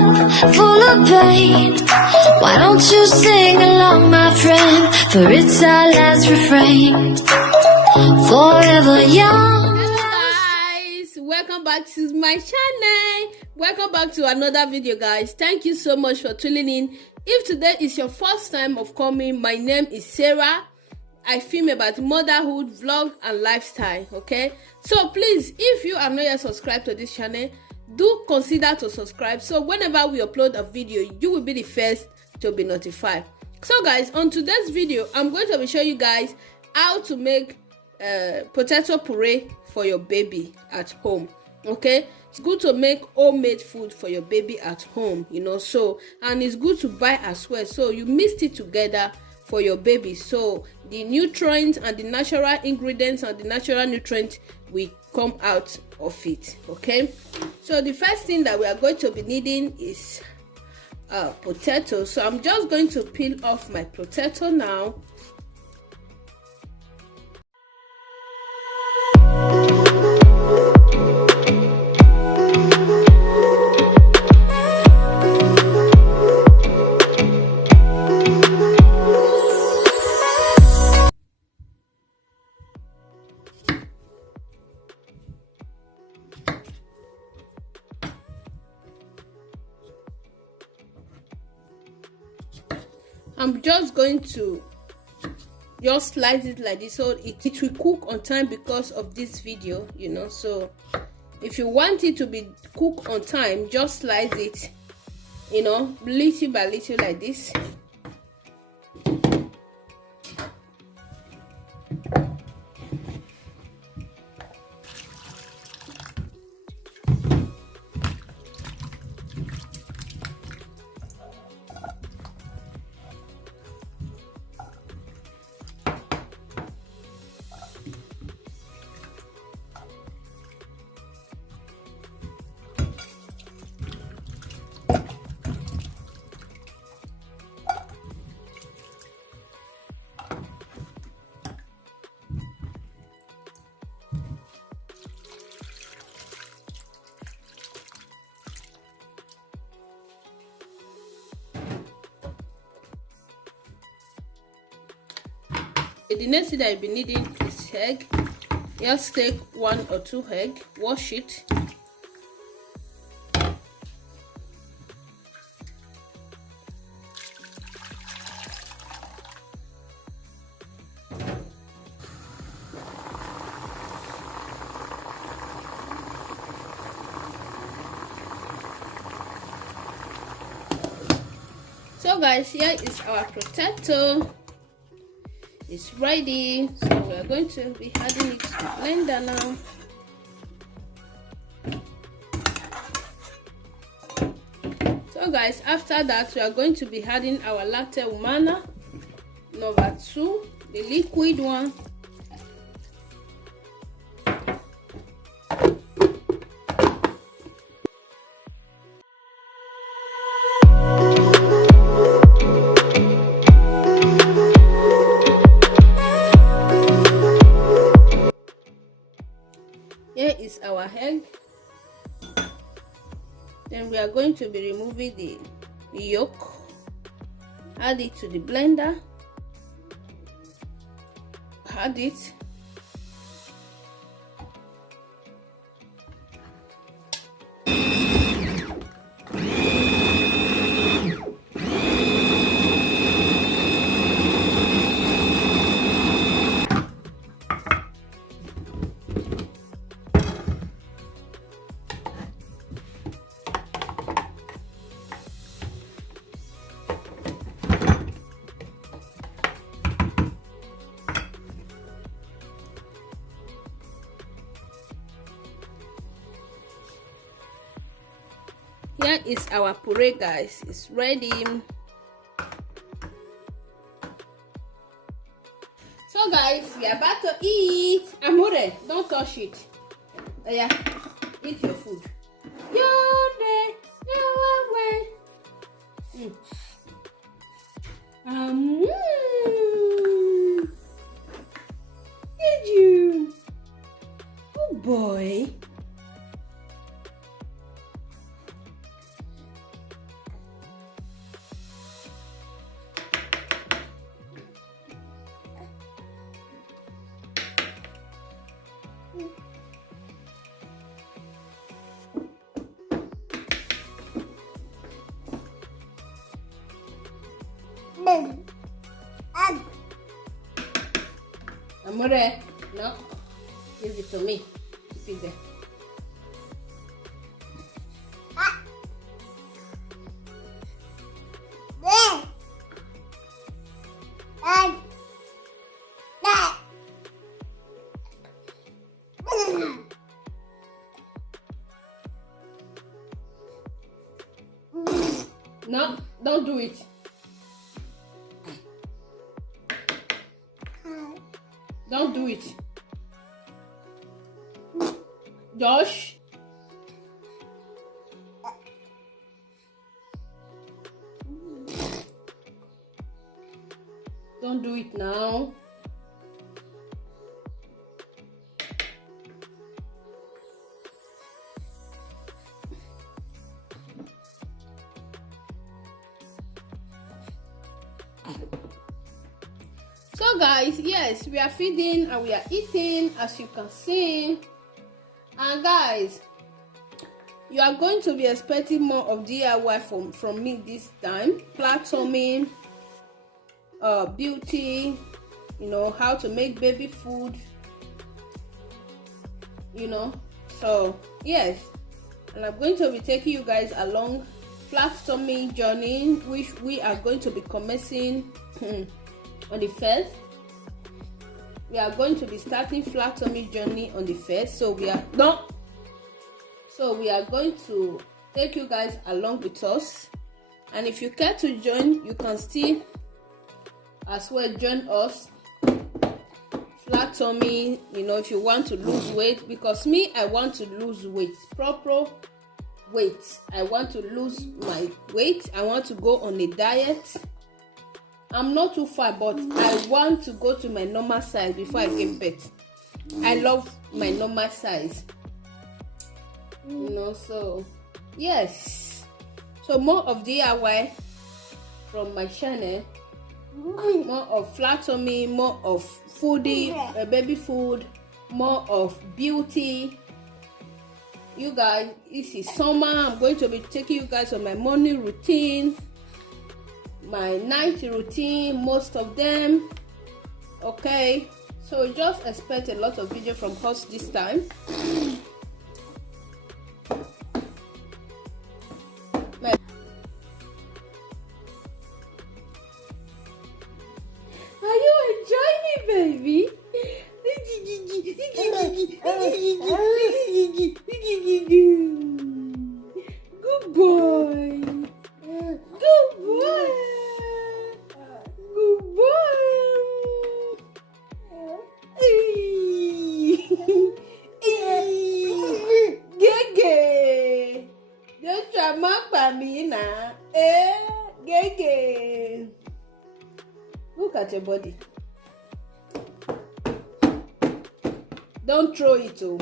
heart full of pain. Why don't you sing along, my friend? For it's our last refrain. Forever young. Hello guys, welcome back to my channel. Welcome back to another video, guys. Thank you so much for tuning in. If today is your first time of coming, my name is Sarah. I film about motherhood, vlog and lifestyle. Okay, so please, if you are not yet subscribed to this channel, do consider to subscribe, so whenever we upload a video, you will be the first to be notified. So guys, on today's video, I'm going to be showing you guys how to make potato puree for your baby at home. Okay, it's good to make homemade food for your baby at home, you know, so, and it's good to buy as well, so you mix it together for your baby, so the nutrients and the natural ingredients and the natural nutrients will come out of it. Okay, so the first thing that we are going to be needing is potato. So I'm just going to peel off my potato now. I'm just going to just slice it like this, so it will cook on time because of this video, you know. So if you want it to be cooked on time, just slice it, you know, little by little like this. The next thing that you'll be needing is egg. Just take 1 or 2 eggs, wash it. So guys, here is our potato. It's ready, so we are going to be adding it to the blender now. So guys, after that we are going to be adding our latte umana number 2, the liquid one. Here is our egg. Then we are going to be removing the yolk. Add it to the blender. Add it. Here is our puree, guys. It's ready. So guys, we are about to eat. Amore, don't touch it. Yeah, eat your food. Did you? Good boy. Mother, no. Give it to me. Keep it there. No, don't do it. Don't do it. Josh. Don't do it now. So guys, yes, we are feeding and we are eating, as you can see. And guys, you are going to be expecting more of DIY from me this time. Flat tummy, beauty, you know, how to make baby food, you know. So yes, and I'm going to be taking you guys along flat tummy journey, which we are going to be commencing on the 1st. We are going to be starting flat tummy journey on the 1st. So we are going to take you guys along with us. And if you care to join, you can still as well join us. Flat tummy, you know, if you want to lose weight, because me, I want to lose weight, proper weight. I want to lose my weight. I want to go on a diet. I'm not too far, but I want to go to my normal size before I give birth. I love my normal size, you know. So yes, so more of DIY from my channel, more of flat tummy, more of foodie, baby food, more of beauty. You guys, this is summer. I'm going to be taking you guys on my morning routine, my night routine, most of them. Okay, so just expect a lot of video from us this time. Are you enjoying it, baby? Good boy. Good boy. Good boy. Gege. Don't try my family now. Gege. Look at your body. Don't throw it, oh.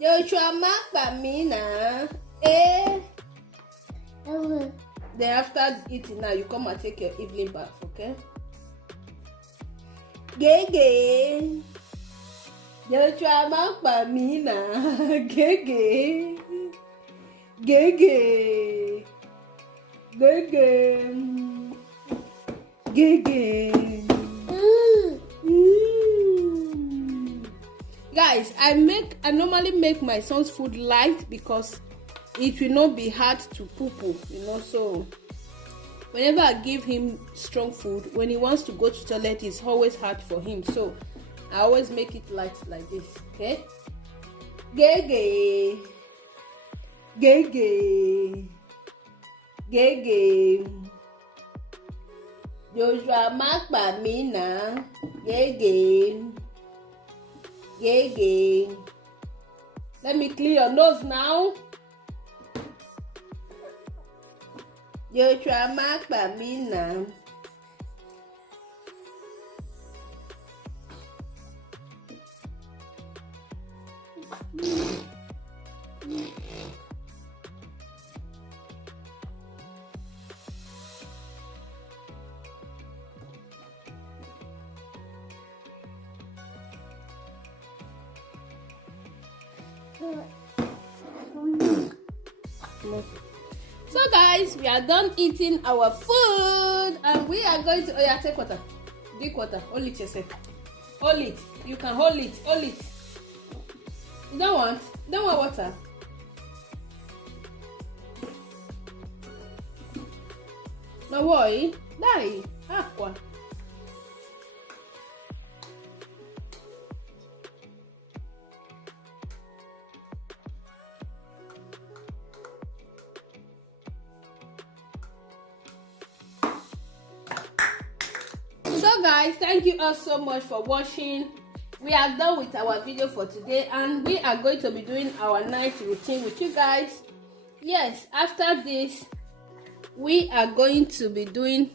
Don't try my family now. Then after eating now, you come and take your evening bath, okay? Gege. Don't try my family now. Gege. Gege. Gege. Gege. Guys, I normally make my son's food light because it will not be hard to poo-poo, you know. So whenever I give him strong food, when he wants to go to toilet, it's always hard for him. So I always make it light like this, okay? Gege. Gege. Gege. Joshua mark by me now. Gege. Gege. Let me clear your nose now. Joshua mark by me now. So guys, we are done eating our food and we are going to, oh yeah, take water, drink water, hold it yourself, hold it. You can hold it. Hold it. You don't want? Don't want water? No worry. Dai. Acqua. So guys, thank you all so much for watching. We are done with our video for today, and we are going to be doing our night routine with you guys. Yes, after this we are going to be doing,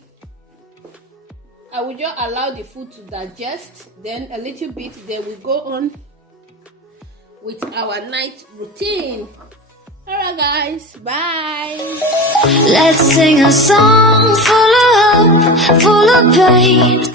I will just allow the food to digest, then a little bit, then we go on with our night routine. Alright guys, bye. Let's sing a song full of hope, full of pain.